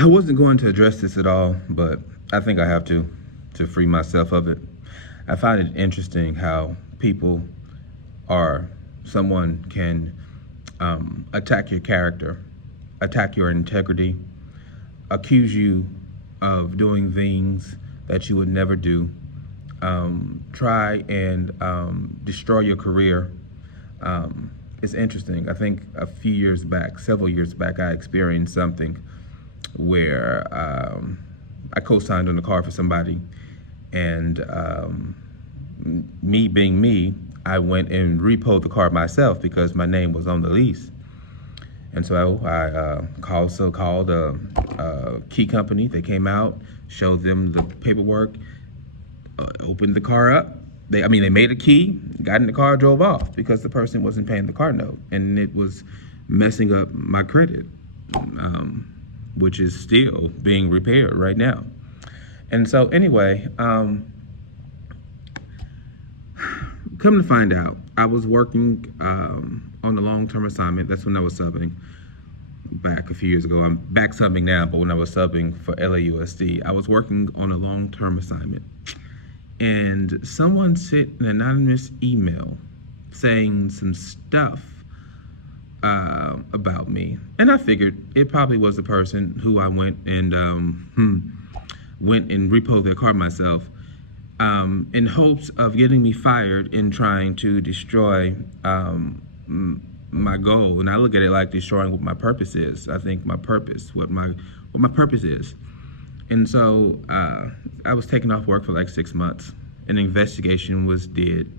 I wasn't going to address this at all, but I think I have to free myself of it. I find it interesting how people or someone can attack your character, attack your integrity, accuse you of doing things that you would never do, try and destroy your career. It's interesting. I think a few years back, several years back, I experienced something where I co-signed on the car for somebody, and me being me, I went and repoed the car myself because my name was on the lease. And so I called a key company. They came out, showed them the paperwork, opened the car up. They made a key, got in the car, drove off because the person wasn't paying the car note, and it was messing up my credit, which is still being repaired right now. And so anyway, come to find out, I was working on a long-term assignment. That's when I was subbing back a few years ago. I'm back subbing now, but when I was subbing for LAUSD, I was working on a long-term assignment. And someone sent an anonymous email saying some stuff about me. And I figured it probably was the person who I went and repoed their car myself, in hopes of getting me fired and trying to destroy my goal. And I look at it like destroying what my purpose is. I think my purpose, what my purpose is. And so I was taken off work for like 6 months. An investigation was did,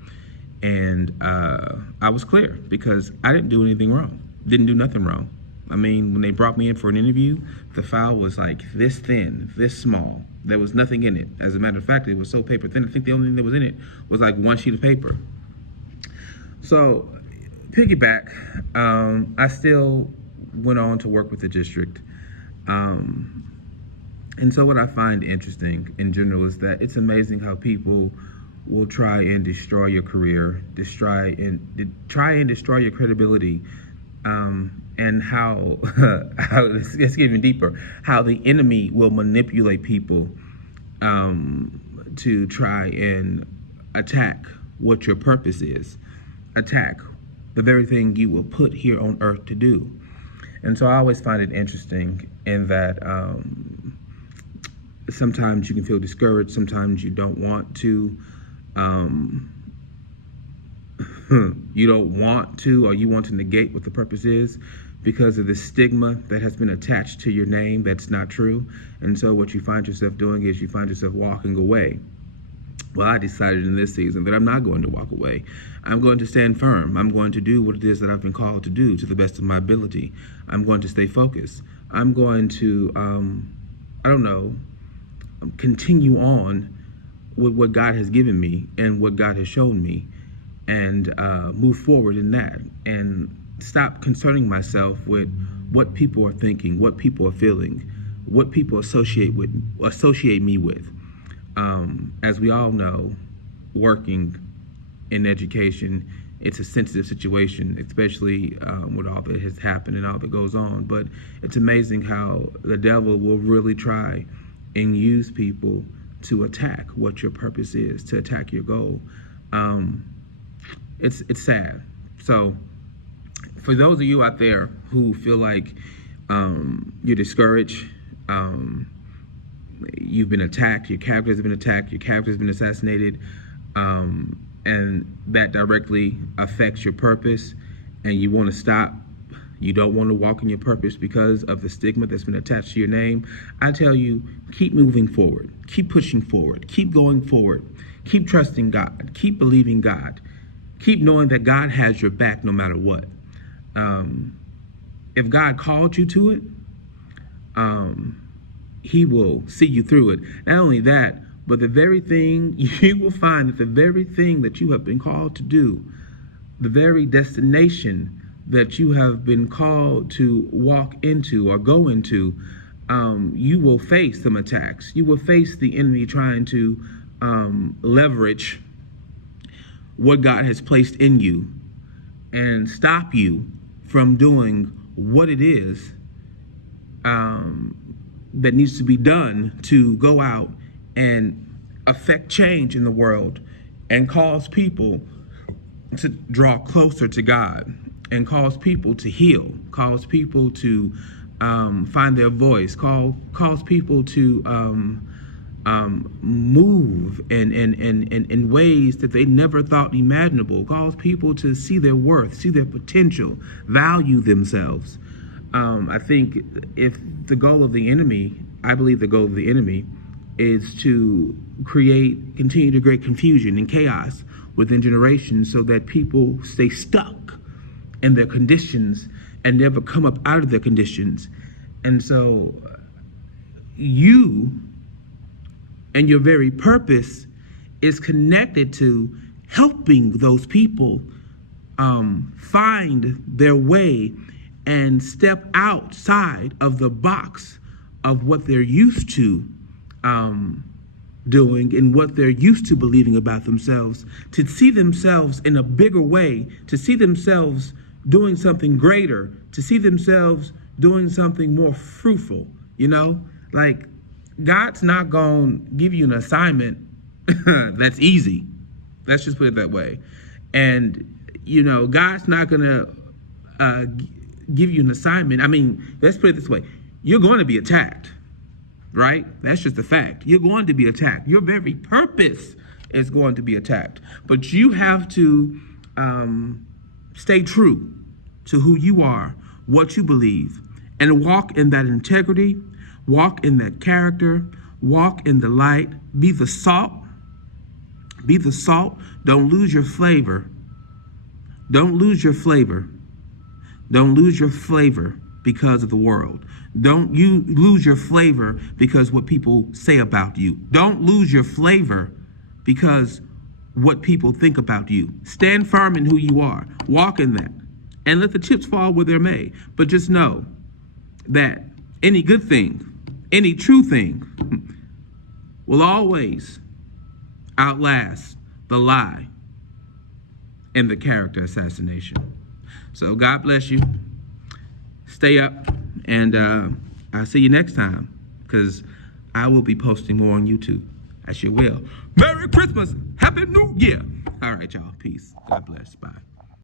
and I was clear because I didn't do anything wrong. Didn't do nothing wrong. I mean, when they brought me in for an interview, the file was like this thin, this small. There was nothing in it. As a matter of fact, it was so paper thin. I think the only thing that was in it was like one sheet of paper. So, piggyback, I still went on to work with the district. And so what I find interesting in general is that it's amazing how people will try and destroy your career, try and destroy your credibility, and how let's get even deeper, how the enemy will manipulate people to try and attack what your purpose is, attack the very thing you were put here on earth to do. And so I always find it interesting in that sometimes you can feel discouraged, sometimes you don't want to, or you want to negate what the purpose is because of the stigma that has been attached to your name that's not true. And so what you find yourself doing is you find yourself walking away. Well, I decided in this season that I'm not going to walk away. I'm going to stand firm. I'm going to do what it is that I've been called to do to the best of my ability. I'm going to stay focused. I'm going to, continue on with what God has given me and what God has shown me, and move forward in that, and stop concerning myself with what people are thinking, what people are feeling, what people associate me with. As we all know, working in education, it's a sensitive situation, especially with all that has happened and all that goes on. But it's amazing how the devil will really try and use people to attack what your purpose is, to attack your goal. It's sad. So for those of you out there who feel like you're discouraged, you've been attacked, your character has been attacked, your character has been assassinated, and that directly affects your purpose, and you want to stop, you don't want to walk in your purpose because of the stigma that's been attached to your name, I tell you, keep moving forward, keep pushing forward, keep going forward, keep trusting God, keep believing God, keep knowing that God has your back no matter what. If God called you to it, He will see you through it. Not only that, but the very thing, you will find that the very thing that you have been called to do, the very destination that you have been called to walk into or go into, you will face some attacks. You will face the enemy trying to leverage what God has placed in you and stop you from doing what it is that needs to be done to go out and affect change in the world and cause people to draw closer to God and cause people to heal, cause people to find their voice, cause people to move in ways that they never thought imaginable, cause people to see their worth, see their potential, value themselves. I think if the goal of the enemy, I believe the goal of the enemy is to continue to create confusion and chaos within generations so that people stay stuck in their conditions and never come up out of their conditions. And so you and your very purpose is connected to helping those people find their way and step outside of the box of what they're used to doing and what they're used to believing about themselves, to see themselves in a bigger way, to see themselves doing something greater, to see themselves doing something more fruitful, you know? Like, God's not going to give you an assignment that's easy. Let's just put it that way. And, you know, God's not going to give you an assignment. I mean, let's put it this way. You're going to be attacked, right? That's just a fact. You're going to be attacked. Your very purpose is going to be attacked. But you have to stay true to who you are, what you believe, and walk in that integrity, walk in that character, walk in the light, be the salt. Be the salt. Don't lose your flavor. Don't lose your flavor. Don't lose your flavor because of the world. Don't you lose your flavor because what people say about you. Don't lose your flavor because what people think about you. Stand firm in who you are. Walk in that. And let the chips fall where they may. But just know that any good thing, any true thing will always outlast the lie and the character assassination. So God bless you. Stay up, and I'll see you next time, because I will be posting more on YouTube. I sure will. Merry Christmas. Happy New Year. All right, y'all. Peace. God bless. Bye.